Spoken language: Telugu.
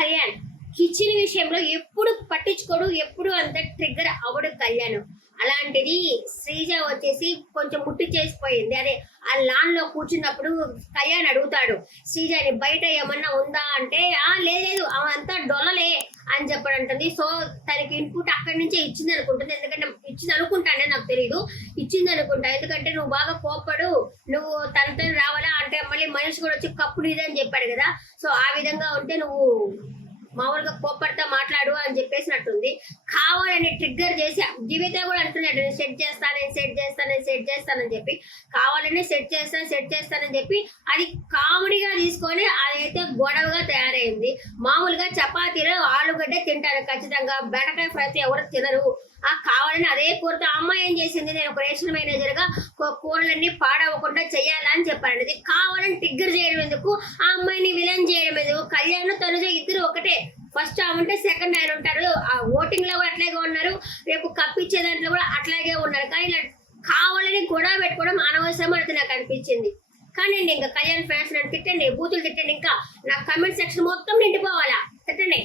కళ్యాణ్ కిచెన్ విషయంలో ఎప్పుడు పట్టించుకోడు, ఎప్పుడు అంత ట్రిగ్గర్ అవ్వడు కళ్యాణ్. అలాంటిది శ్రీజ వచ్చేసి కొంచెం ముట్టి చేసిపోయింది. అదే ఆ లాన్ లో కూర్చున్నప్పుడు కళ్యాణ్ అడుగుతాడు శ్రీజని, బయట ఏమన్నా ఉందా అంటే లేదు అవంతా డొల్లలే అని చెప్పడంటుంది. సో తనకి ఇన్పుట్ అక్కడి నుంచే ఇచ్చింది అనుకుంటుంది. ఎందుకంటే ఇచ్చింది అనుకుంటానే, నాకు తెలియదు, ఇచ్చింది అనుకుంటా. ఎందుకంటే నువ్వు బాగా కోప్పడు, నువ్వు తనతో రావాలా అంటే మళ్ళీ మనిషి కూడా వచ్చి కప్పు నీదని చెప్పాడు కదా. సో ఆ విధంగా ఉంటే నువ్వు మామూలుగా కోప్పడితో మాట్లాడు అని చెప్పేసినట్టుంది. కావాలని ట్రిగ్గర్ చేసి జీవిత కూడా అంటున్నాడు, నేను సెట్ చేస్తానని చెప్పి, కావాలని సెట్ చేస్తానని చెప్పి అది కామెడీగా తీసుకొని అదైతే గొడవగా తయారైంది. మామూలుగా చపాతీలో ఆలుగడ్డ తింటారు ఖచ్చితంగా, బెండకాయ ఫ్రై ఎవరు తినరు. కావాలని అదే కూరతో అమ్మాయి ఏం చేసింది, నేను ఒక రేషన్ మేనేజర్ గా కూరలన్నీ పాడవకుండా చెయ్యాలని చెప్పాను. అది కావాలని ట్రిగ్గర్ చేయడం ఎందుకు, ఆ అమ్మాయిని విలన్ చేయడం ఎందుకు? కళ్యాణ్ తనుజ ఇద్దరు ఒకటే, ఫస్ట్ ఉంటే సెకండ్ ఆయన ఉంటారు. ఆ ఓటింగ్ లో కూడా అట్లాగే ఉన్నారు, రేపు కప్పిచ్చే దాంట్లో కూడా అట్లాగే ఉన్నారు. కానీ ఇలా కావాలని గొడవ పెట్టుకోవడం అనవసరం అయితే నాకు అనిపించింది. కానీ ఇంకా కళ్యాణ్ ఫ్యాన్స్ నన్ను తిట్టండి, బూతులు తిట్టండి, ఇంకా నా కమెంట్ సెక్షన్ మొత్తం నిండిపోవాలా, తిట్టండి.